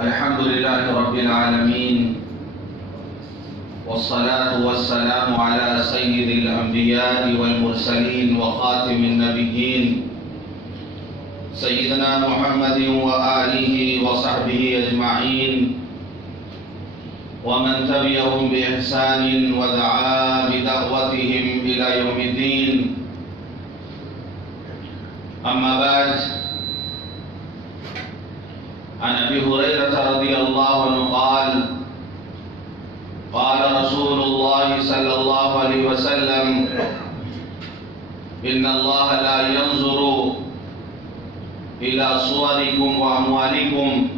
الحمد لله رب العالمين، والصلاة والسلام على سيد الأنبياء والمرسلين وخاتم النبيين سيدنا محمد وآله وصحبه أجمعين ومن تبعهم بإحسان ودعا بدعوتهم إلى يوم الدين. أما بعد، عن أبي هريرة رضي الله عنه قال: قال رسول الله صلى الله عليه وسلم: إن الله لا ينظر إلى صوركم وأموالكم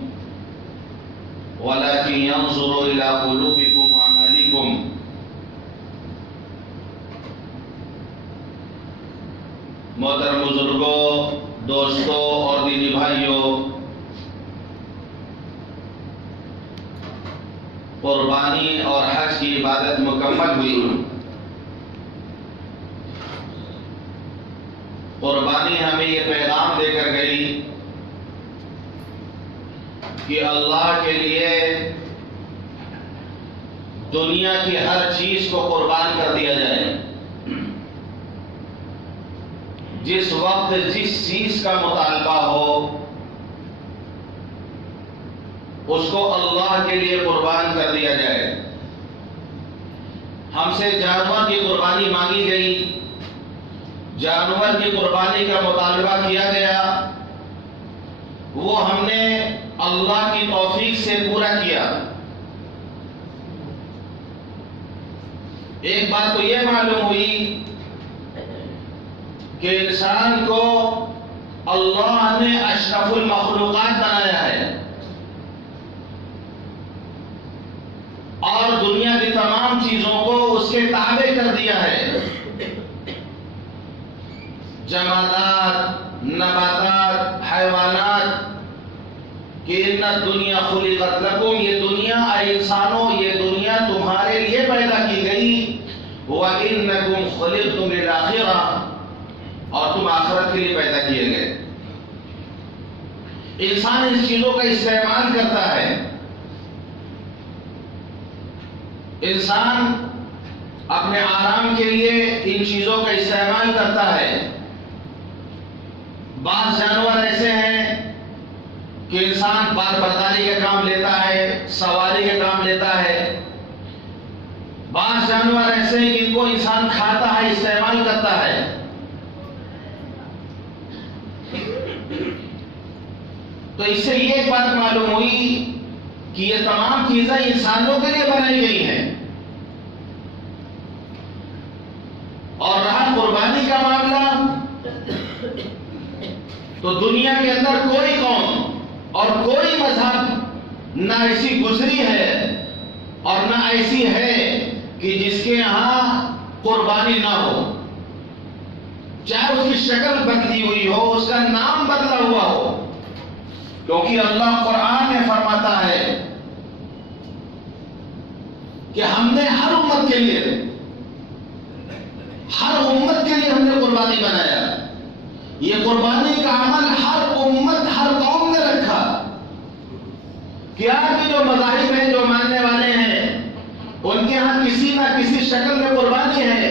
ولكن ينظر إلى قلوبكم وأعمالكم. محترم بزرگوں، دوستوں اور دینی بھائیوں، قربانی اور حج کی عبادت مکمل ہوئی. قربانی ہمیں یہ پیغام دے کر گئی کہ اللہ کے لیے دنیا کی ہر چیز کو قربان کر دیا جائے. جس وقت جس چیز کا مطالبہ ہو اس کو اللہ کے لیے قربان کر دیا جائے. ہم سے جانور کی قربانی مانگی گئی، جانور کی قربانی کا مطالبہ کیا گیا، وہ ہم نے اللہ کی توفیق سے پورا کیا. ایک بات تو یہ معلوم ہوئی کہ انسان کو اللہ نے اشرف المخلوقات بنایا ہے اور دنیا کی تمام چیزوں کو اس کے تابع کر دیا ہے. جمادات، نباتات، حیوانات کہ ان الدنیا خلقت لکم، یہ دنیا اے انسانوں، یہ دنیا تمہارے لیے پیدا کی گئی. وَإِنَّكُمْ خُلِقْتُمْ لِلْآخِرَةِ، اور تم آخرت کے لیے پیدا کیے گئے. انسان ان چیزوں کا استعمال کرتا ہے. انسان اپنے آرام کے لیے ان چیزوں کا استعمال کرتا ہے. بعض جانور ایسے ہیں کہ انسان بال برداری کا کام لیتا ہے، سواری کا کام لیتا ہے. بعض جانور ایسے ہیں جن کو انسان کھاتا ہے، استعمال کرتا ہے. تو اس سے یہ بات معلوم ہوئی کہ یہ تمام چیزیں انسانوں کے لیے بنائی گئی ہیں. اور رہا قربانی کا معاملہ، تو دنیا کے اندر کوئی قوم اور کوئی مذہب نہ ایسی گزری ہے اور نہ ایسی ہے کہ جس کے یہاں قربانی نہ ہو. چاہے اس کی شکل بدلی ہوئی ہو، اس کا نام بدلا ہوا ہو، کیونکہ اللہ قرآن میں فرماتا ہے کہ ہم نے ہر امت کے لیے ہم نے قربانی بنایا. یہ قربانی کا عمل ہر امت، ہر قوم نے رکھا. کیا کہ جو مذاہب ہیں، جو ماننے والے ہیں، ان کے ہاں کسی نہ کسی شکل میں قربانی ہے.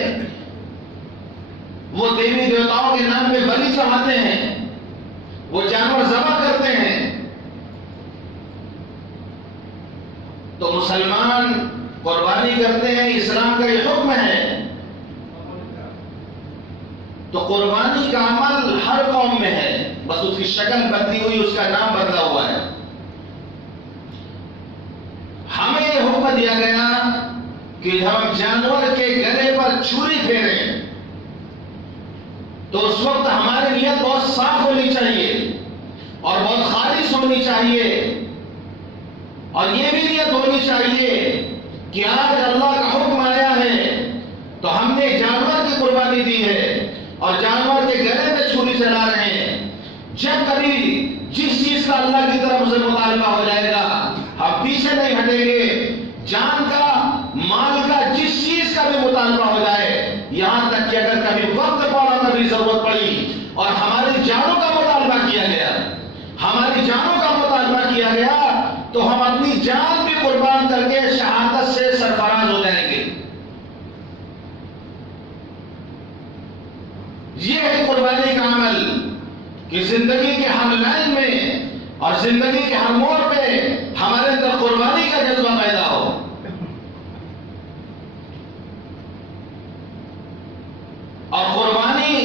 وہ دیوی دیوتاؤں کے نام پہ بلی چڑھاتے ہیں، وہ جانور ذبح کرتے ہیں. تو مسلمان قربانی کرتے ہیں، اسلام کا یہ حکم ہے. تو قربانی کا عمل ہر قوم میں ہے، بس اس کی شکل بدلی ہوئی، اس کا نام بدلا ہوا ہے. ہمیں یہ حکم دیا گیا کہ جب ہم جانور کے گلے پر چھری پھیریں تو اس وقت ہماری نیت بہت صاف ہونی چاہیے اور بہت خالص ہونی چاہیے. اور یہ بھی نیت ہونی چاہیے کہ آج اللہ کا حکم آیا ہے تو ہم نے جانور کی قربانی دی ہے اور جانور کے گلے پہ چھری چلا رہے ہیں. جب کبھی جس چیز کا اللہ کی طرف سے مطالبہ ہو جائے گا، ہم پیچھے نہیں ہٹیں گے. جان کا، مال کا، جس چیز کا بھی مطالبہ ہو جائے، یہاں تک کہ اگر کبھی وقت پڑا، کبھی ضرورت پڑی اور ہماری جانوں کا مطالبہ کیا گیا، ہماری جانوں کا مطالبہ کیا گیا، تو زندگی کے ہر لائن میں اور زندگی کے ہر موڑ پہ ہمارے اندر قربانی کا جذبہ پیدا ہو. اور قربانی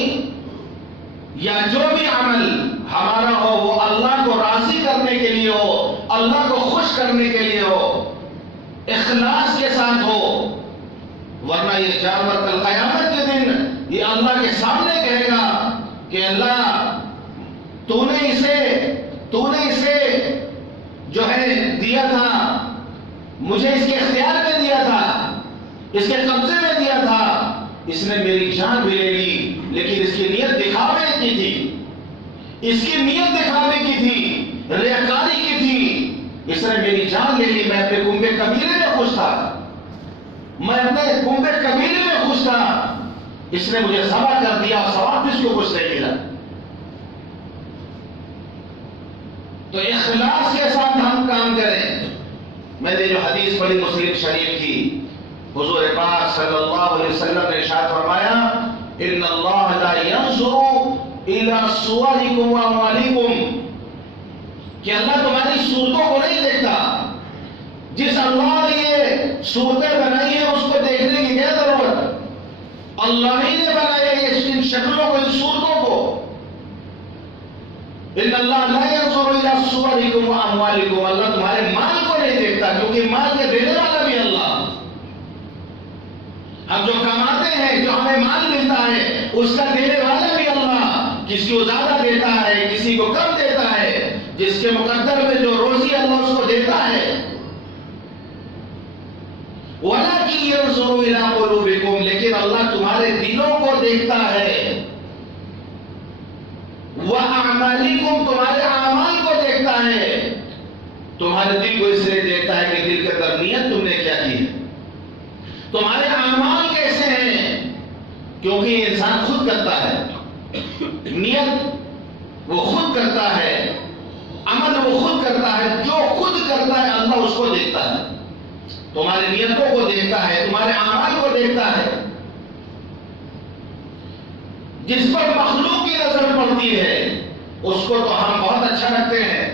یا جو بھی عمل ہمارا ہو وہ اللہ کو راضی کرنے کے لیے ہو, اللہ کو خوش کرنے کے لیے ہو, اخلاص کے ساتھ ہو. ورنہ یہ جانور کل قیامت کے دن یہ اللہ کے سامنے کہے گا کہ اللہ تو نے اسے جو ہے دیا تھا, مجھے اس کے اختیار میں دیا تھا, اس کے قبضے میں دیا تھا, اس نے میری جان بھی لے لی, لیکن اس کی نیت دکھاوے کی تھی, اس کی نیت دکھاوے کی تھی, ریاکاری کی تھی. اس نے میری جان لے لی. میں اپنے کنبے قبیلے میں خوش تھا, میں اپنے کنبے قبیلے میں خوش تھا, اس نے مجھے ذبح کر دیا اور ثواب بھی اس کو کچھ نہیں ملا. تو اخلاص کے ساتھ ہم کام کریں. میں نے جو حدیث پڑھی مسلم شریف کی, حضور پاک صلی اللہ علیہ وسلم نے ارشاد فرمایا ان اللہ لا ينظر الى صورکم واموالکم, کہ اللہ تمہاری صورتوں کو نہیں دیکھتا. جس اللہ نے یہ صورتیں بنائی ہیں اس کو دیکھنے کی کیا ضرورت؟ اللہ ہی نے بنایا یہ ان شکلوں کو, ان صورتوں کو. ان اللہ لا ينظر الى صورکم واموالکم, اللہ تمہارے مال کو نہیں دیکھتا, کیونکہ مال کے دینے والا بھی اللہ. ہم جو کماتے ہیں, جو ہمیں مال ملتا ہے, اس کا دینے والا بھی اللہ. کسی کو زیادہ دیتا ہے, کسی کو کم دیتا ہے, جس کے مقدر میں جو روزی اللہ اس کو دیتا ہے. وَلَكِنْ يَنْظُرُ إِلَىٰ قُلُوبِكُمْ, لیکن اللہ تمہارے دلوں کو دیکھتا ہے. وَأَعْمَالِكُمْ, تمہارے اعمال کو دیکھتا ہے. تمہارے دل کو اس لیے دیکھتا ہے کہ دل کے اندر نیت تم نے کیا کی ہے, تمہارے اعمال کیسے ہیں. کیونکہ انسان خود کرتا ہے, نیت وہ خود کرتا ہے, عمل وہ خود کرتا ہے. جو خود کرتا ہے اللہ اس کو دیکھتا ہے, تمہاری نیتوں کو دیکھتا ہے, تمہارے اعمال کو دیکھتا ہے. جس پر مخلوق کی نظر پڑتی ہے اس کو تو ہم بہت اچھا رکھتے ہیں,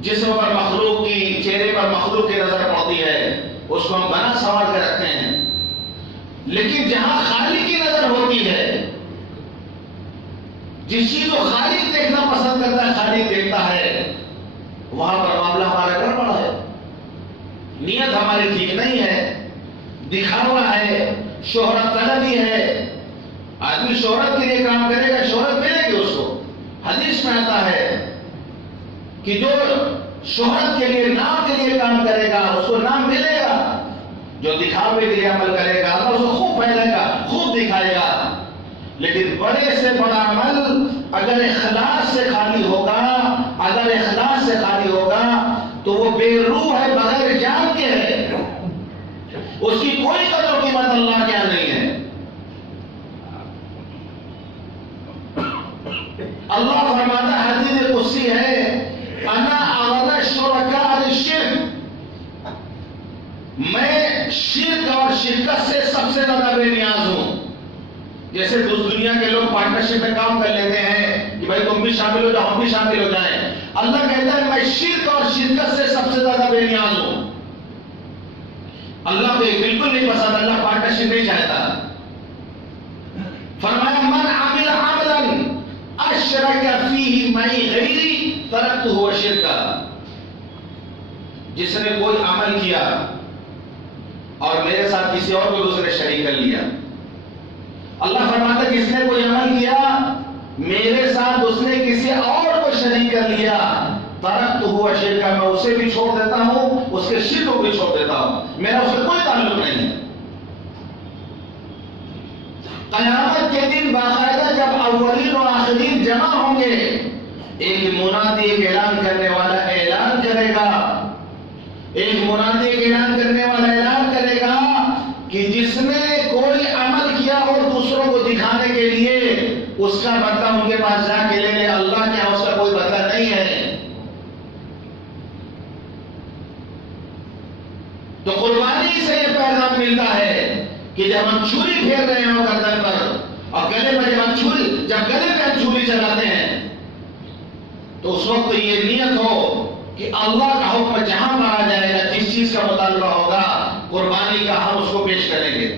جسم پر مخلوق کی, چہرے پر مخلوق کی نظر پڑتی ہے اس کو ہم بنا سنوار کے رکھتے ہیں. لیکن جہاں خالق کی نظر ہوتی ہے, جس چیز کو خالق دیکھنا پسند کرتا ہے, خالق دیکھتا ہے, وہاں پر معاملہ ہمارا گڑبڑ ہے. نیت ہماری ٹھیک نہیں ہے, دکھاوا ہے, شہرت طلبی ہے. آدمی شہرت کے لیے کام کرے گا, شہرت ملے گی اس کو. حدیث میں آتا ہے کہ جو شہرت کے لیے, نام کے لیے کام کرے گا اس کو نام ملے گا. جو دکھاوے کے لیے عمل کرے گا اللہ اس کو خوب پھیلائے گا, خوب دکھائے گا. لیکن بڑے سے بڑا عمل اگر اخلاص سے خالی ہوگا, اگر اخلاص سے خالی ہوگا تو وہ بے روح ہے, بغیر جان کے ہے, اس کی کوئی قدر و قیمت اللہ کے یہاں نہیں ہے. اللہ فرماتا ہے, حدیث قدسی ہے, انا اغنى الشركاء عن الشرك, میں شرک اور شرکت سے سب سے زیادہ بے نیاز ہوں. جیسے دنیا کے لوگ پارٹنرشپ میں کام کر لیتے ہیں کہ بھائی تم بھی شامل ہو جاؤ, ہم بھی شامل ہو جائیں. اللہ کہتا ہے میں شرک اور شرکت سے سب سے زیادہ بے نیاز ہوں. اللہ کو یہ بالکل نہیں پسند, اللہ پارٹنرشپ نہیں چاہتا. فرمایا من عمل عملا اشرک فیہ معی غیری ترکتہ وشرکا, جس نے کوئی عمل کیا اور میرے ساتھ کسی اور کو دوسرے شریک کر لیا. اللہ فرماتا ہے جس نے کوئی عمل کیا میرے ساتھ اس نے کسی اور کو شریک کر لیا, ترکتہ وشرکا, میں اسے بھی چھوڑ دیتا ہوں, اس کے شرک کو بھی چھوڑ دیتا ہوں, میرا اس سے کوئی تعلق نہیں ہے. قیامت کے دن باقاعدہ جب اولین و آخرین جمع ہوں گے, ایک منادی, ایک اعلان کرنے والا اعلان کرے گا, ایک منادی ایک اعلان کرنے والا اعلان کرے گا کہ جس نے کوئی عمل کیا اور دوسروں کو دکھانے کے لیے, اس کا بدلہ ان کے پاس جا کے لے لے, اللہ کے یہاں اس کا کوئی بدلہ نہیں ہے. تو قربانی سے یہ پیغام ملتا ہے کہ جب ہم چھری پھیر رہے ہوں گردن پر اور گلے میں جب گلے پہ ہم چھری چلاتے ہیں تو اس وقت یہ نیت ہو کہ اللہ کا حکم جہاں پر آ جائے گا، جس چیز کا مطالبہ ہوگا قربانی کا، ہم اس کو پیش کریں گے۔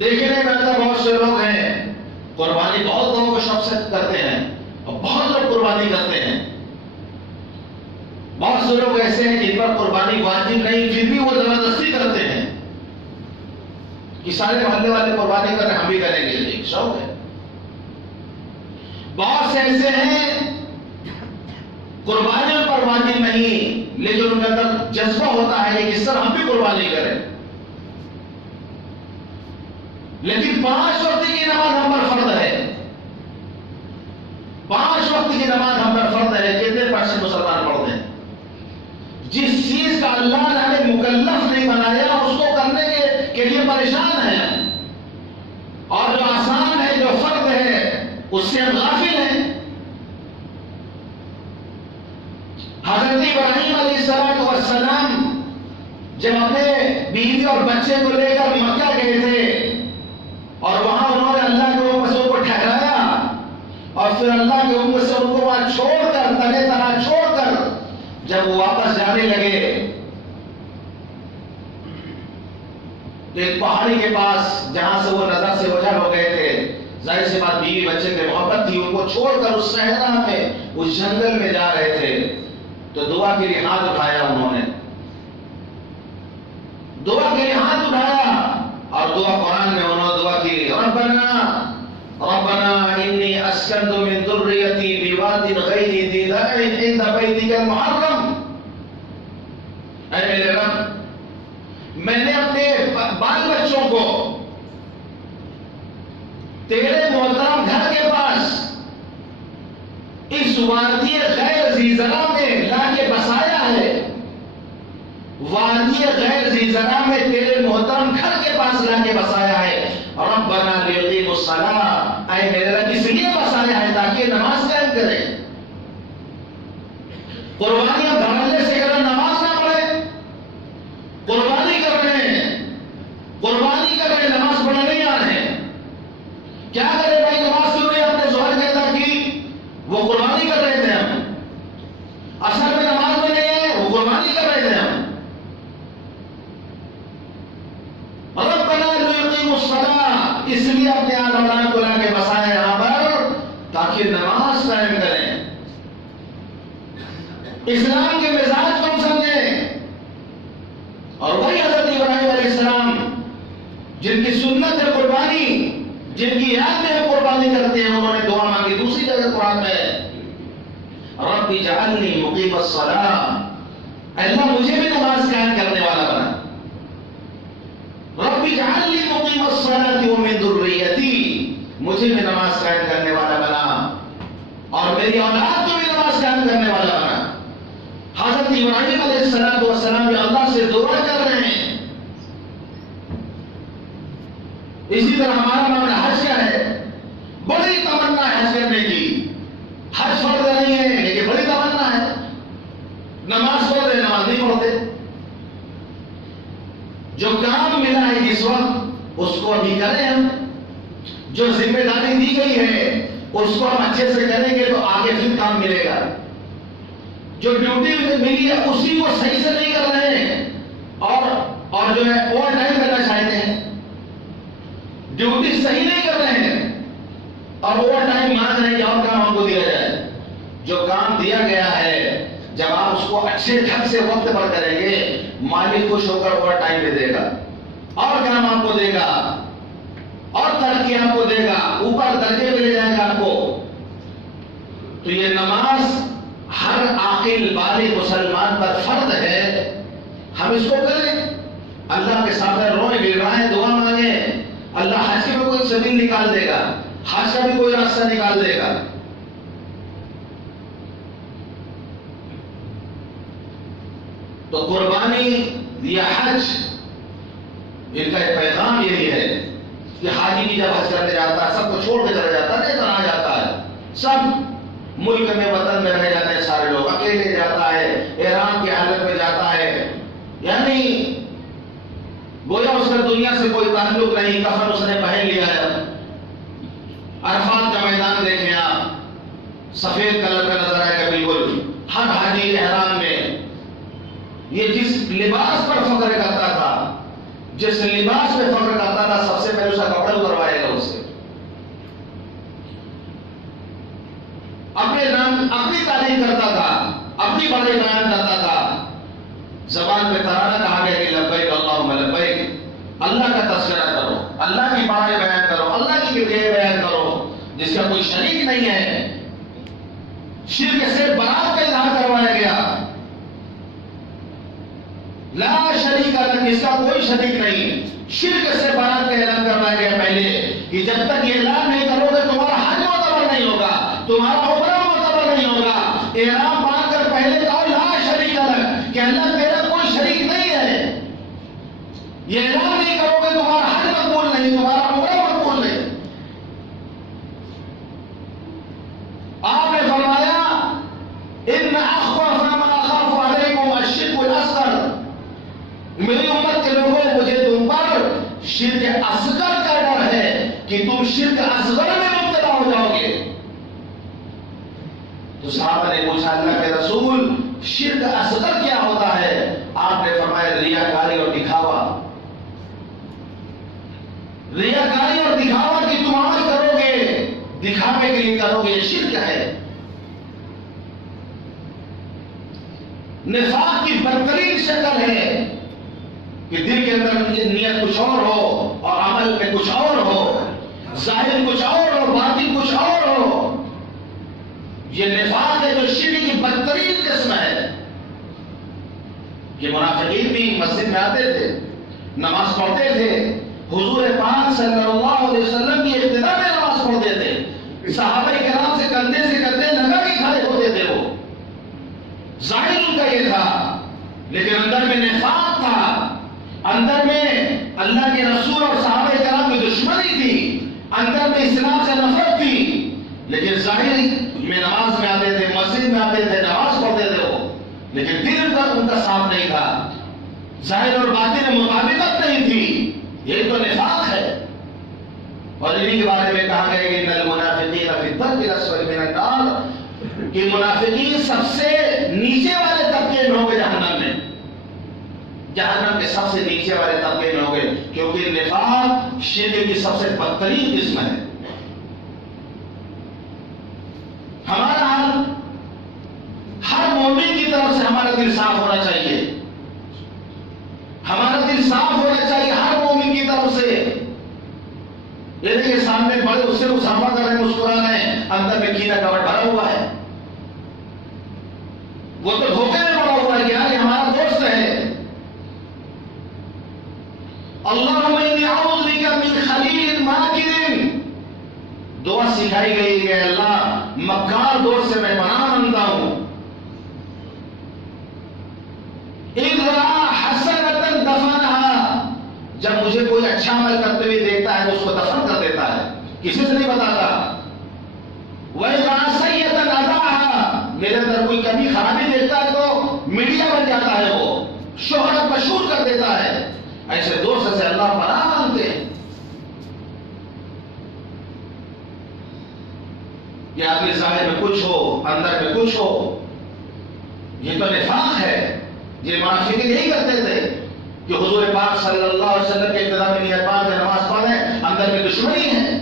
دیکھنے میں اندر بہت سے لوگ ہیں، قربانی بہت لوگوں کو شوق سے کرتے ہیں اور بہت لوگ قربانی کرتے ہیں۔ بہت سے لوگ ایسے ہیں جن پر قربانی واجب نہیں، پھر بھی وہ زبردستی کرتے ہیں کہ سارے محلے والے قربانی کر رہے ہیں، ہم بھی کریں گے، ایک شوق ہے۔ بہت سے ایسے ہیں قربانیوں پر واجب نہیں، لیکن ان کے اندر جذبہ ہوتا ہے کہ اس طرح ہم بھی قربانی کریں۔ لیکن 5 وقت کی نماز ہم پر فرض ہے، 5 وقت کی نماز ہم پر فرض ہے۔ کتنے % مسلمان پڑھتے ہیں؟ جس چیز کا اللہ نے ہمیں مکلف نہیں بنایا اس کو کرنے کے لیے پریشان ہیں، اور جو آسان ہے، جو فرض ہے، اس سے ہم غافل ہیں۔ حضرت ابراہیم علیہ السلام جب اپنے بیوی اور بچے کو لے کر مکہ گئے تھے اور وہاں انہوں نے اللہ کے حکم سے ان کو ٹھہرایا اور پھر اللہ کے حکم سے ان کو وہاں چھوڑ کر، تنہ تنہا چھوڑ کر جب وہ واپس جانے لگے تو ایک پہاڑی کے پاس جہاں سے وہ نظر سے اوجھل ہو گئے تھے، ظاہر سی بات بیوی بچے کی محبت تھی، ان کو چھوڑ کر اس صحرا میں، اس جنگل میں جا رہے تھے، تو دعا کے لیے ہاتھ اٹھایا، انہوں نے دعا کے لیے ہاتھ اٹھایا اور دعا قرآن میں انہوں نے دعا کی، ربنا انی اسکنت من ذریتی بواد غیر ذی زرع عند بیتک المحرم۔ اے میرے رب، میں نے اپنے بال بچوں کو تیرے محترم گھر کے پاس اس وادی غیر ذی زرع میں لا کے بسایا ہے، وادی غیر ذی زرع میں تیرے محترم گھر کے پاس لا کے بسایا ہے۔ ربنا لیقیموا الصلاۃ، اے میرے رب اس لیے بسایا ہے تاکہ نماز قائم کریں۔ قربانیاں دھڑلے سے کریں، نماز نہ پڑھیں، قربانی کر رہے ہیں، قربانی کر رہے ہیں، نماز پڑھنے نہیں آ رہے ہیں، کیا کرے بھائی؟ نماز کیوں نہیں اپنے ظہر کے ادا کی؟ وہ قربانی کر رہے تھے، ہم اصل میں نماز میں نہیں ہے، وہ قربانی کر رہے تھے ہم۔ ربنا لیقیموا الصلاۃ، اس لیے اپنے اولاد کو لا کے بسایا یہاں پر تاکہ نماز قائم کریں، اسلام کے مزاج کو ہم سمجھیں۔ اور وہی حضرت ابراہیم علیہ السلام جن کی سنت ہے قربانی، جن کی یاد میں ہم قربانی کرتے ہیں، انہوں نے دعا مانگی دوسری جگہ قرآن میں، رب اجعلنی مقیم الصلاۃ، اللہ مجھے بھی نماز قائم کرنے والا بنا، رب اجعلنی مقیم الصلاۃ ومن ذریتی، مجھے بھی نماز قائم کرنے والا بنا اور میری اولاد کو بھی نماز قائم کرنے والا بنا۔ حضرت ابراہیم علیہ السلام جو اللہ سے دعا کر رہے ہیں۔ اسی طرح ہمارا معاملہ حج کا ہے، بڑی تمنا ہے حج کرنے کی، حج فرض نہیں ہے لیکن بڑی تمنا ہے، نماز پڑھ رہے، نماز نہیں پڑھتے، جو کام ملا ہے اس وقت اس کو ابھی کریں، ہم جو ذمہ داری دی گئی ہے اس کو ہم اچھے سے کریں گے تو آگے پھر کام ملے گا، جو ڈیوٹی ملی ہے اسی کو صحیح سے نہیں کر رہے ہیں اور جو ہے اوور ٹائم کرنا چاہتے ہیں، ڈیوٹی صحیح نہیں کر رہے ہیں اور اوور ٹائم مانگ رہے ہیں کہ اور کام ہم کو دیا جائے۔ جو کام دیا گیا ہے جب آپ اس کو اچھے ڈھنگ سے وقت پر کریں گے، مالک خوش ہو کر اوور ٹائم بھی دے گا، اور کام آپ کو دے گا، اور ترقی آپ کو دے گا، اوپر درجے پہ لے جائے گا آپ کو۔ تو یہ نماز ہر عاقل بالغ مسلمان پر فرض ہے، ہم اس کو کریں، اللہ کے سامنے روئیں گڑائیں، دعا مانگیں، اللہ حج میں کوئی سبیل نکال دے گا، حج کا بھی کوئی راستہ نکال دے گا۔ تو قربانی یا حج، ان کا ایک پیغام یہی ہے کہ حاجی بھی جب حج کرنے جاتا ہے سب کو چھوڑ کے چلا جاتا ہے، نہیں چلا جاتا ہے، سب ملک میں وطن میں رہ جاتے ہیں، سارے لوگ اکیلے جاتا ہے، احرام کی حالت میں جاتا ہے، یعنی گویا اس کا دنیا سے کوئی تعلق نہیں، کفن اس نے پہن لیا ہے۔ عرفات کا میدان دیکھیں آپ، سفید کلر کا نظر آئے گا بالکل، ہر حاجی احرام میں یہ جس لباس پر فخر کرتا تھا، جس لباس پہ فخر کرتا تھا، سب سے پہلے اس کا کپڑا اتروائے گا اس سے، اپنے نام اپنی تعریف کرتا تھا، اپنی بڑائی بیان کرتا تھا، زبان پہ ترانہ کہا گیا کہ لبیک اللہم لبیک، اللہ کا تذکرہ کرو، اللہ کی بڑائی بیان کرو، اللہ کی کبریائی بیان کرو جس کا کوئی شریک نہیں ہے۔ شرک سے برات کا اظہار کروایا گیا، لا شریک لک، اس کا کوئی شریک نہیں، شرک سے برات کا اعلان کروایا گیا پہلے کہ جب تک یہ اعلان نہیں کرو گے تمہارا حج معتبر نہیں ہوگا، تمہارا عمرہ معتبر نہیں ہوگا۔ احرام باندھ کر پہلے کہو لا شریک لک، کہ اللہ تیرا کوئی شریک نہیں ہے، یہ اعلان نہیں کرو گے تمہارا حج مقبول نہیں، تمہارا عمرہ مقبول نہیں۔ آپ نے فرمایا ان اخوف ما اخاف علیکم الشرک الاصغر، میری امت کے لوگوں مجھے تم پر شرک اصغر کا ڈر ہے کہ تم شرک اصغر میں مبتلا ہو جاؤ گے۔ تو صحابہ نے پوچھا اللہ کے رسول شرک اصغر کیا ہوتا ہے؟ آپ نے فرمایا ریاکاری اور دکھاوا، ریاکاری اور دکھاوا کی تم عمل کرو گے، دکھاوے کے لیے کرو گے، یہ شرک ہے۔ نفاق کی بدترین شکل ہے کہ دل کے اندر نیت کچھ اور ہو اور عمل میں کچھ اور ہو، ظاہر کچھ اور ہو، باطن کچھ اور ہو۔ یہ نفاق ہے جو شرک کی بدترین قسم ہے۔ یہ منافقین بھی مسجد میں آتے تھے، نماز پڑھتے تھے، حضور پاک صلی اللہ علیہ وسلم کی اقتداء میں نماز پڑھتے تھے، صحابہ کرام سے کندھے لگا کے کھڑے ہوتے تھے، وہ ظاہر ان کا یہ تھا، لیکن اندر میں نفاق تھا، اندر میں اللہ کے رسول اور صحابہ کرام کی دشمنی تھی، اندر میں اسلام سے نفرت تھی، لیکن ظاہر میں نماز میں آتے تھے، مسجد میں آتے تھے، نماز پڑھتے تھے وہ، لیکن دل تک ان کا صاف نہیں تھا، ظاہر اور باطن میں مطابقت نہیں تھی۔ یہ تو نفاق ہے، اور انہی کے بارے میں کہا گیا کہ ان المنافقین فی الدرک الاسفل من النار، کہ منافقین سب سے نیچے والے طبقے میں ہوں گے جہنم میں، جہنم کے سب سے نیچے والے طبقے میں ہوں گے، کیونکہ نفاق شرک کی سب سے بدترین قسم ہے۔ ہمارا حال ہر مومن کی طرف سے ہمارا دل صاف ہونا چاہیے، ہمارا دل صاف ہونا چاہیے ہر مومن کی طرف سے۔ یہ دیکھیں سامنے بڑے اس سے مسافہ کر رہے ہیں، مسکرا رہے ہیں، اندر میں کینہ کپٹ بھرا ہوا ہے، وہ تو دھوکے میں پڑا ہوا ہے کہ یار یہ ہمارا دوست ہے۔ اللہم انی اعوذ بک من خلیل ماکر، دعا سکھائی گئی ہے اللہ مکار دوست سے میں پناہ مانگتا ہوں۔ اذ رأى حسنة دفنها، جب مجھے کوئی اچھا عمل کرتے ہوئے دیکھتا ہے تو اس کو دفن کر دیتا ہے، کسی سے نہیں بتاتا۔ وَإِذْ رَأَى سَيِّئَةً أَذَاعَهَا، میرے اندر کوئی کمی خرابی دیکھتا ہے تو میڈیا بن جاتا ہے، وہ شہرت مشہور کر دیتا ہے۔ ایسے دوست سے اللہ پناہ مانگتے ہیں۔ یہ آدمی ظاہر میں کچھ ہو، اندر میں کچھ ہو، یہ تو نفاق ہے۔ یہ منافقین یہی کرتے تھے کہ حضور پاک صلی اللہ علیہ وسلم کے اقتداء میں نیت باندھ کے نماز پڑھیں، اندر میں دشمنی ہے۔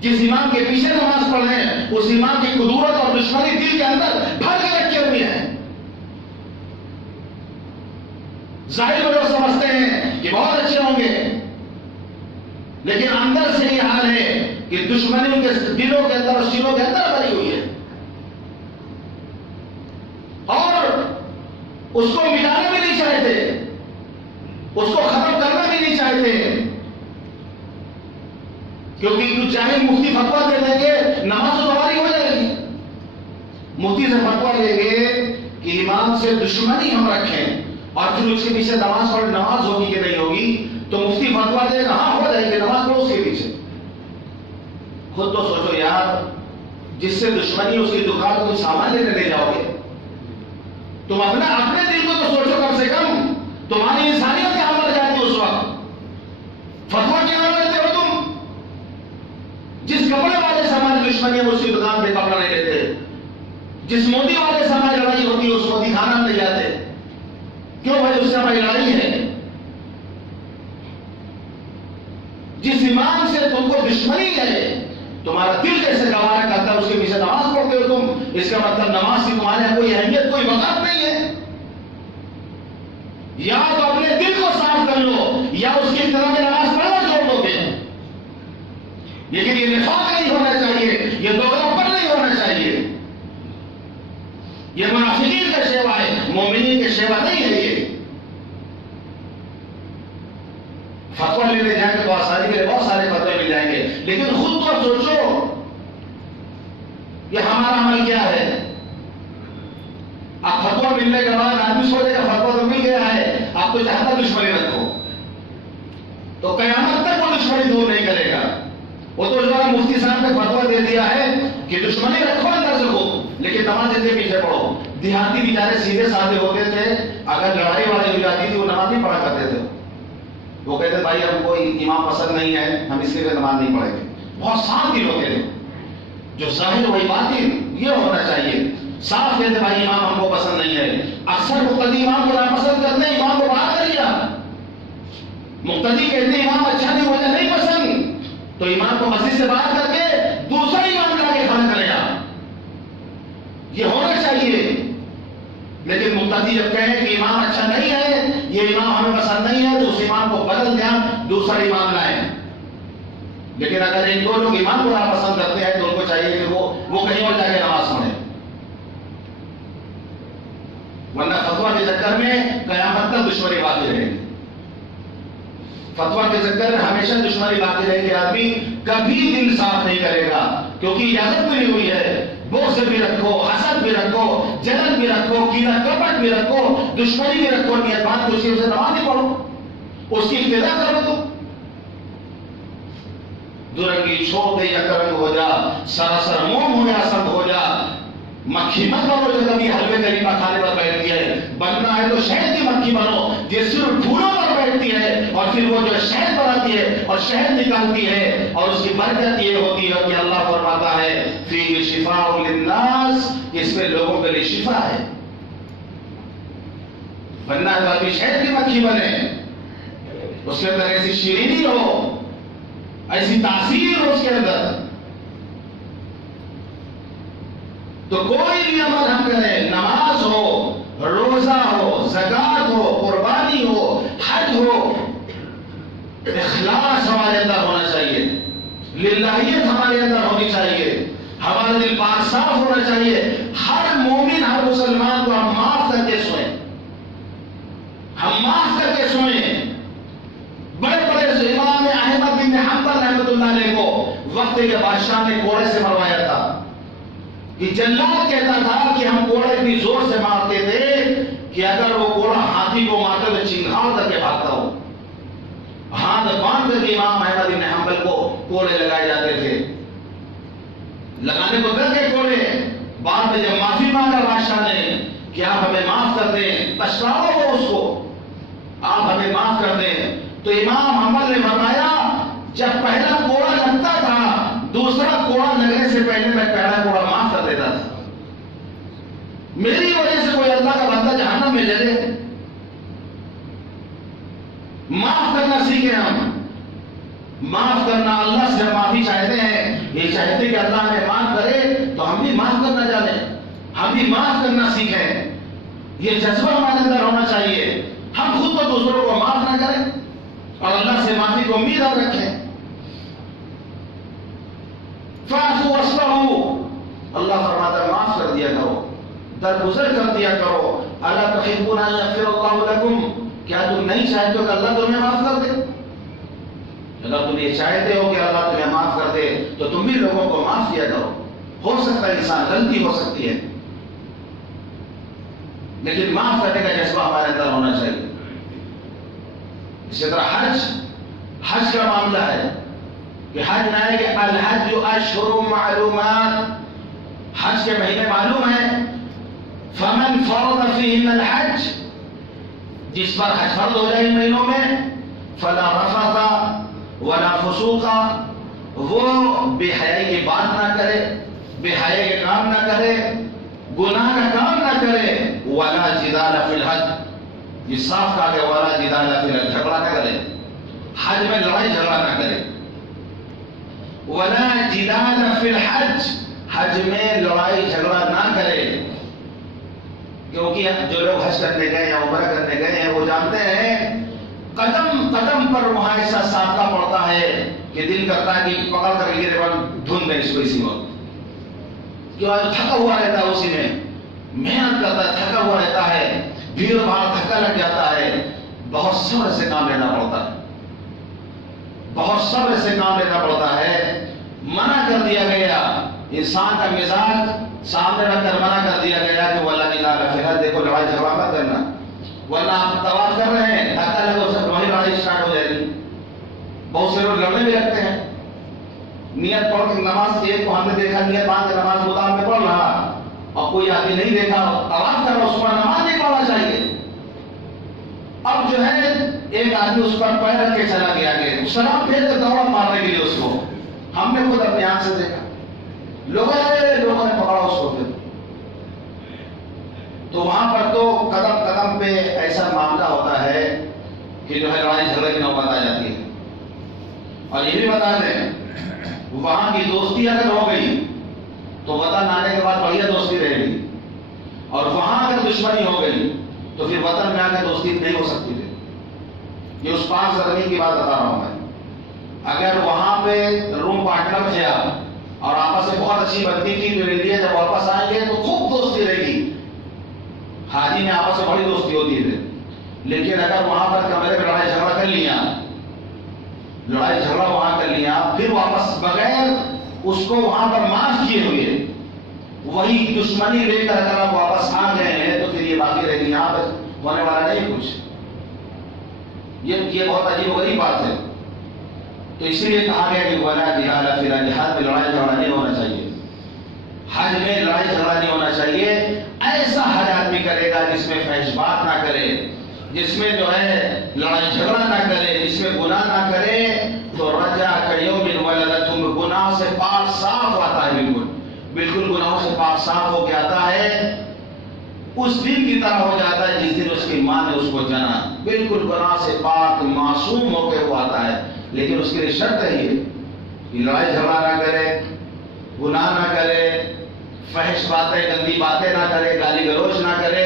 جس امام کے پیچھے نماز پڑھیں اس امام کی قدورت اور دشمنی دل کے اندر بھر کے رکھے ہوئے ہیں۔ ظاہر میں لوگ سمجھتے ہیں کہ بہت اچھے ہوں گے، لیکن اندر سے یہ حال ہے کہ دشمنی ان کے دلوں کے اندر اور سینوں کے اندر بھری ہوئی ہے، اور اس کو مٹانا بھی نہیں چاہتے، اس کو ختم کرنا بھی نہیں چاہتے، کیونکہ کچھ جاہل مفتی فتویٰ دے دیں گے نماز تو ہماری ہو جائے گی، مفتی سے فتویٰ لیں گے کہ امام سے دشمنی ہم رکھیں اور پھر اس کے پیچھے نماز پڑھیں، نماز ہوگی کہ نہیں ہوگی؟ تو مفتی فتویٰ دے گا ہاں ہو جائے گی، نماز پڑھو اس کے پیچھے۔ خود تو سوچو یار، جس سے دشمنی اس کی دکان کو سامان لینے لے جاؤ گے، تم اپنے دل کو تو سوچو، کم سے کم تمہاری انسانیت کہاں مر جاتی اس وقت۔ دشمنی ہے اس کی دکان پہ کپڑا نہیں لیتے. جس موتی والے سے ہماری لڑائی ہوتی ہے اس موتی کھانا نہیں جاتے. کیوں بھائی؟ اس سے ہماری لڑائی ہے. جس امام سے تم کو دشمنی ہے تمہارا دل کیسے گوارا کرتا ہے اس کے پیچھے نماز پڑھتے ہو تم. اس کا مطلب نماز کی تمہارے یہاں کوئی اہمیت کوئی وقت نہیں ہے. یا تو اپنے دل کو صاف کر لو یا اس کی ابتدا میں نماز پڑھنا چھوڑ دو گے. لیکن یہ نفاق نہیں ہونا چاہیے, یہ دوغلاپن نہیں ہونا چاہیے. یہ منافقین کا شیوا ہے, مومنین کا شیوا نہیں ہے. یہ فتویٰ لینے جائیں گے تو آسانی کے لیے بہت سارے فتوے مل جائیں گے, لیکن خود تو سوچو کہ ہمارا عمل کیا ہے. اب فتویٰ ملنے کے بعد آدمی سوچے گا فتویٰ تو مل گیا ہے, آپ تو چاہتا دشمنی رکھو, تو قیامت تک وہ دشمنی دور نہیں کرے گا. وہ تو جو مفتی صاحب نے فتویٰ دے دیا ہے کہ دشمنی رکھو اندر سے ہو, لیکن نماز کے پیچھے پڑھو. دیہاتی بیچارے سیدھے سادے ہوتے تھے, اگر لڑائی والی ہو جاتی تھی وہ نماز نہیں پڑھا کرتے تھے. وہ کہتے بھائی ہم کو امام پسند نہیں ہے, ہم اس لیے نماز نہیں پڑھیں گے. بہت صاف دل ہوتے تھے, جو ظاہر وہی باطن. یہ ہونا چاہیے صاف کہتے بھائی امام ہم کو پسند نہیں ہے. اکثر مقتدی امام کو ناپسند کرتے ہیں, امام کو باہر کر دیا. مقتدی کہتے ہیں امام اچھا نہیں, مجھے نہیں پسند, تو امام کو مسجد سے باہر کر کے دوسرا امام لا کے کھڑا کرے گا. یہ ہونا چاہیے. لیکن مقتدی جب کہیں کہ امام اچھا نہیں ہے, یہ امام ہمیں پسند نہیں ہے, تو اس امام کو بدل دیا, دوسرا امام لائیں. لیکن اگر ان دو لوگ امام کو ناپسند کرتے ہیں تو ان کو چاہیے کہ وہ کہیں اور جا کے نماز پڑھیں, ورنہ فتویٰ کے چکر میں قیامت تک دشمنی باقی رہے گی. فتویٰ کے چکر میں ہمیشہ دشمنی باقی رہے گی. آدمی کبھی دل صاف نہیں کرے گا, کیونکہ اجازت ملی ہوئی ہے. بغض بھی رکھو, حسد بھی رکھو, جلن بھی رکھو, کینہ کپٹ بھی رکھو, دشمنی بھی رکھو, نیت بات کو اسی سے نماز نہیں پڑھو, اس کی ابتدا کرو. تو درنگی چھوڑ دے یا کرنگ ہو جا, سراسر موم ہو یا سند ہو جا. مکھی مت بنو جو کبھی حلوے غریبہ کھانے پر بیٹھتی ہے. بننا ہے تو شہد کی مکھی بنو جو صرف پھولوں پر بیٹھتی ہے, اور پھر وہ جو شہد بناتی ہے اور شہد نکالتی ہے, اور اس کی برکت یہ ہوتی ہے کہ اللہ فرماتا ہے فیہ شفاء للناس, اس میں لوگوں کے لیے شفا ہے. بننا ہے تو ابھی شہد کی مکھی بنے, اس کے اندر ایسی شیرینی ہو, ایسی تاثیر ہو اس کے اندر. تو کوئی بھی عمل ہم کریں, نماز ہو, روزہ ہو, زکات ہو, قربانی ہو, حج ہو, اخلاص ہمارے اندر ہونا چاہیے, للہیت ہمارے اندر ہونی چاہیے, ہمارا دل پاک صاف ہونا چاہیے. ہر مومن ہر مسلمان کو ہم معاف کر کے سوئیں, ہم معاف کر کے سوئیں. بڑے بڑے امام احمد بن حنبل رحمۃ اللہ علیہ کو وقت کے بادشاہ نے کوڑے سے مروایا تھا. کہ جلاد کہتا تھا کہ ہم کوڑے اتنی زور سے مارتے تھے کہ اگر وہ کوڑا ہاتھی کو مارتا تو چنگھاڑ کر کے بھاگتا ہو. ہاتھ باندھ کر کے امام احمد بن حنبل کو کوڑے لگائے جاتے تھے. لگانے کو کر کے کوڑے, بعد میں جب معافی مانگا بادشاہ نے کہ آپ ہمیں معاف کر دیں, پچھتاوا ہو اس کو, آپ ہمیں معاف کر دیں, تو امام حنبل نے فرمایا جب پہلا کوڑا لگتا تھا دوسرا کوڑا لگنے سے پہلے میں پہلا کوڑا معاف کر دیتا تھا. میری وجہ سے کوئی اللہ کا بندہ جہنم میں جلے, معاف کرنا سیکھیں. ہم معاف کرنا, اللہ سے معافی چاہتے ہیں, یہ چاہتے کہ اللہ ہمیں معاف کرے تو ہم بھی معاف کرنا جانیں, ہم بھی معاف کرنا سیکھیں. یہ جذبہ ہمارے اندر ہونا چاہیے. ہم خود تو دوسروں کو معاف نہ کریں اور اللہ سے معافی کو امید آپ رکھیں. فاعفوا واصفحوا, اللہ فرماتا ہے معاف کر دیا کرو, درگزر کر دیا کرو. الا تحبون ان یغفر اللہ لکم, کیا تم نہیں چاہتے ہو کہ اللہ تمہیں معاف کر دے؟ اگر تم یہ چاہتے ہو کہ اللہ تمہیں معاف کر دے تو تم بھی لوگوں کو معاف کیا کرو. ہو سکتا ہے انسان غلطی ہو سکتی ہے, لیکن معاف کرنے کا جذبہ ہمارے اندر ہونا چاہیے. اسی طرح حج کا معاملہ ہے کہ حج نہ ہے کہ الحج اشہر معلومات, حج کے مہینے معلوم ہیں. فمن فرض فیہن الحج, جس پر حج فرض ہو جائے ان مہینوں میں, فلا رفث ولا فسوق وہ بے حیائی کی بات نہ کرے، بے حیائی کے کام نہ کرے، گناہ کا کام نہ کرے۔ وَلَا جِدَالَ فِي الْحَجِّ، یہ صاف کہا کہ وَلَا جِدَالَ فِي الْحَجِّ، جھگڑا نہ کرے، حج میں لڑائی جھگڑا نہ کرے۔ وَلَا جِدَالَ فِي الْحَجِّ، حج میں لڑائی جھگڑا نہ کرے، کیونکہ جو لوگ حج کرنے گئے یا عمرہ کرنے گئے ہیں وہ جانتے ہیں قدم قدم پر وہاں ایسا سابقہ پڑتا ہے کہ دل کرتا ہے کہ پکڑ کر گرے بن دھن دیں اس کو اسی وقت، کہ تھکا ہوا رہتا ہے، اسی میں محنت کرتا ہے، تھکا ہوا رہتا ہے، بھیڑ بھاڑ تھکا لگ جاتا ہے، بہت صبر سے کام لینا پڑتا ہے، بہت صبر سے کام لینا پڑتا ہے۔ منع کر دیا گیا، انسان کا مزاج سامنے رکھ کر منع کر دیا گیا کہ وَلَا جِدَالَ فِي الْحَجِّ، دیکھو لڑائی جھگڑا مت کرنا، ورنہ آپ طواف کر رہے ہیں دھکا لگے تو وہی لڑائی اسٹارٹ ہو جائے گی۔ بہت سے لوگ لڑنے بھی لگتے ہیں، نیت پڑھ کے نماز، ایک کو ہم نے دیکھا نیت باندھ کے نماز مدام میں پڑھ رہا اور کوئی آدمی نہیں دیکھا طواف کر رہا، اس پر نماز نہیں پڑھنا چاہیے۔ اب جو ہے ایک آدمی اس پر پیر رکھ کے چلا گیا کہ سلام پھیر کے دوڑا مارنے کے لیے اس کو، ہم نے خود اپنے آنکھ سے دیکھا، لوگوں نے پکڑا اس کو۔ پھر تو وہاں پر تو قدم قدم پہ ایسا معاملہ ہوتا ہے کہ جو ہے لڑائی جھگڑے کی نوبت آ جاتی ہے۔ اور یہ بھی بتا دیں وہاں کی دوستی اگر ہو گئی تو وطن آنے کے بعد بڑھیا دوستی رہے گی، اور وہاں اگر دشمنی ہو گئی تو پھر وطن میں آ کے دوستی نہیں ہو سکتی تھی۔ یہ اس 5 زمین کی بات بتا رہا ہوں میں۔ اگر وہاں پہ روم پارٹنر تھے آپ اور آپس میں بہت اچھی بنتی تھی تو انڈیا جب واپس آئیں گے تو خوب دوستی رہے گی، حاجی میں آپس میں بڑی دوستی ہوتی ہے۔ لیکن اگر وہاں پر کمرے میں لڑائی جھگڑا کر لیا، لڑائی جھگڑا وہاں کر لیا، پھر واپس بغیر اس کو وہاں پر معاف کیے ہوئے وہی دشمنی لے کر اگر آپ واپس آ گئے ہیں تو پھر یہ باقی رہے گی، یہاں پر ہونے والا نہیں کچھ۔ یہ بہت عجیب و غریب بات ہے۔ تو اسی لیے کہا گیا کہ وَلَا جِدَالَ فِي الْحَجِّ، حج میں لڑائی جھگڑا نہیں ہونا چاہیے، حج میں لڑائی جھگڑا نہیں ہونا چاہیے۔ ایسا حج آدمی کرے گا جس میں فحش بات نہ کرے، جس میں جو ہے لڑائی جھگڑا نہ کرے، جس میں گناہ نہ کرے، تو رجع کیوم ولدتہ، گناہ سے پاک صاف آتا ہے، بالکل گناہوں سے پاک صاف ہو کے آتا ہے، اس دن کی طرح ہو جاتا ہے جس دن اس کی ماں نے اس کو جنا، بالکل گناہ سے پاک معصوم ہو کے وہ آتا ہے۔ لیکن اس کے لیے شرط ہے یہ کہ لڑائی جھگڑا نہ کرے، گناہ نہ کرے، فحش باتیں گندی باتیں نہ کرے، گالی گلوچ نہ کرے،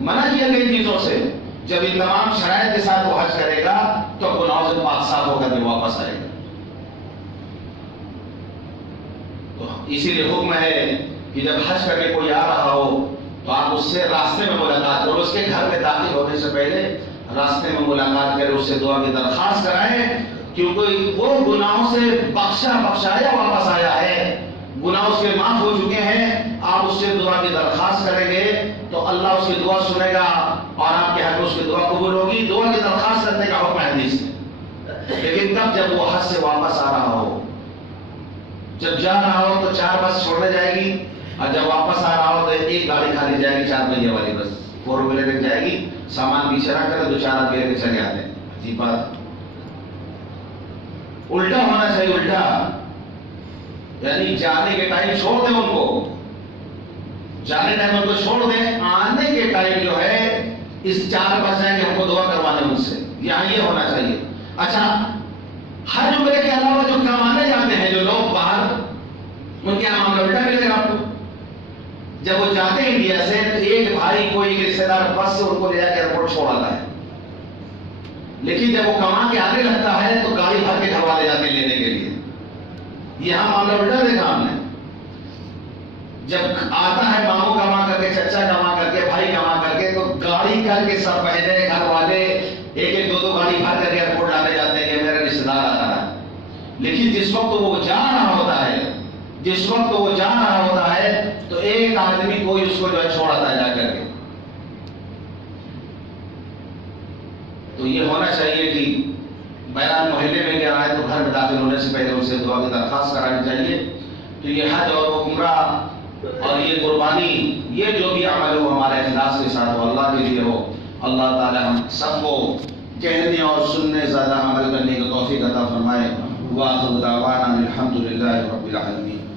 منع کیا گئی چیزوں سے۔ جب ان تمام شرائط کے ساتھ وہ حج کرے گا تو گناہوں سے پاک صاف ہو کر کے واپس آئے گا۔ تو اسی لیے حکم ہے کہ جب حج کرنے کوئی آ رہا ہو تو آپ اس سے راستے میں ملاقات کرو، اس کے گھر میں داخل ہونے سے پہلے راستے میں ملاقات کرے، اس سے دعا کی درخواست کرائیں، کیونکہ وہ گناہوں سے بخشایا واپس آیا ہے، گناہ اس کے معاف ہو چکے ہیں۔ آپ اس سے دعا کی درخواست کریں گے تو اللہ اس کی دعا سنے گا اور آپ کے حق میں اس کی دعا قبول ہوگی۔ دعا کی درخواست کرنے کا حکم حدیث ہے، لیکن تب جب وہ حج سے واپس آ رہا ہو، جب جا رہا ہو تو 4 بس چھوڑنے جائے گی، اور جب واپس آ رہا ہو تو ایک گاڑی کھالی جائے گی، 4 پہیے والی بس 4 ویلر جائے گی، سامان پیچھے رکھ کر 2-4 آدمی لے کے چلے آتے ہیں۔ عجیب بات، الٹا ہونا چاہیے، الٹا، یعنی جانے کے ٹائم چھوڑ دیں ان کو، جانے ٹائم ان کو چھوڑ دیں، آنے کے ٹائم جو ہے اس 4 بس جائیں کہ ہم کو دعا کروانے مجھ سے، یہاں یہ ہونا چاہیے۔ اچھا، حج عمرے کے علاوہ جو کمانے جاتے ہیں جو لوگ باہر، ان کے یہاں معاملہ الٹا ملے گا آپ کو۔ جب وہ جاتے ہیں انڈیا سے تو ایک بھائی کوئی رشتے دار بس سے ان کو لے جا کے ایئرپورٹ چھوڑ آتا ہے، لیکن جب وہ کما کے آنے لگتا ہے تو گاڑی بھر کے گھر والے جاتے ہیں لینے کے لیے۔ یہاں معاملہ الٹا دیکھا ہم نے، جب آتا ہے ماموں کما کر کے، چچا کما کر کے، بھائی کما کر کے، تو گاڑی کر کے سب بہنے گھر والے 1-2 گاڑی بھر کر کے ایئرپورٹ لانے جاتے ہیں کہ میرا رشتے دار آ رہا ہے۔ لیکن جس وقت وہ جا رہا ہوتا ہے، جس وقت وہ جا رہا ہوتا ہے تو ایک آدمی کوئی اس کو جو ہے چھوڑاتا ہے جا کر کے۔ تو یہ ہونا چاہیے کہ بیان محلے میں گیا ہے تو گھر میں داخل ہونے سے پہلے ان سے دعا کی درخواست کرانی چاہیے۔ تو یہ حج اور عمرہ اور یہ قربانی، یہ جو بھی عمل ہو ہمارے اخلاص کے ساتھ ہو، اللہ کے لیے ہو۔ اللہ تعالی ہم سب کو کہنے اور سننے زیادہ عمل کرنے کی توفیق عطا فرمائے۔ وآخر دعوانا الحمد للہ رب العالمین.